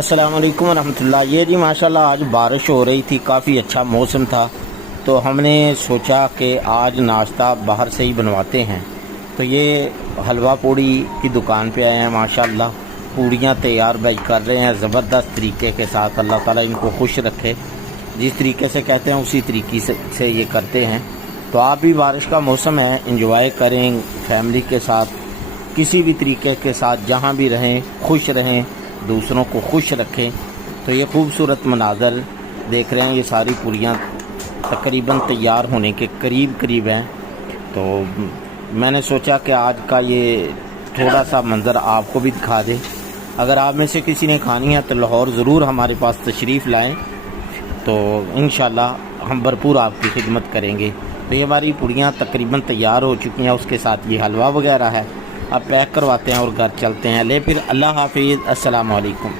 अस्सलाम वालेकुम रहमतुल्लाह। ये जी माशाल्लाह आज बारिश हो रही थी, काफ़ी अच्छा मौसम था, तो हमने सोचा कि आज नाश्ता बाहर से ही बनवाते हैं। तो ये हलवा पूड़ी की दुकान पे आए हैं। माशाल्लाह पूड़ियाँ तैयार भाई कर रहे हैं ज़बरदस्त तरीके के साथ। अल्लाह ताला इनको खुश रखे, जिस तरीके से कहते हैं उसी तरीके से ये करते हैं। तो आप भी बारिश का मौसम है, इंजॉय करें फैमिली के साथ, किसी भी तरीके के साथ, जहाँ भी रहें खुश रहें, दूसरों को खुश रखें। तो ये खूबसूरत मनाज़र देख रहे हैं, ये सारी पूड़ियाँ तकरीबन तैयार होने के करीब हैं। तो मैंने सोचा कि आज का ये थोड़ा सा मंज़र आपको भी दिखा दे। अगर आप में से किसी ने खानी है तो लाहौर ज़रूर हमारे पास तशरीफ़ लाएं, तो इंशाल्लाह हम भरपूर आपकी खिदमत करेंगे। तो ये हमारी पूड़ियाँ तकरीबन तैयार हो चुकी हैं, उसके साथ ये हलवा वगैरह है। अब पैक करवाते हैं और घर चलते हैं। ले फिर, अल्लाह हाफिज़, अस्सलाम वालेकुम।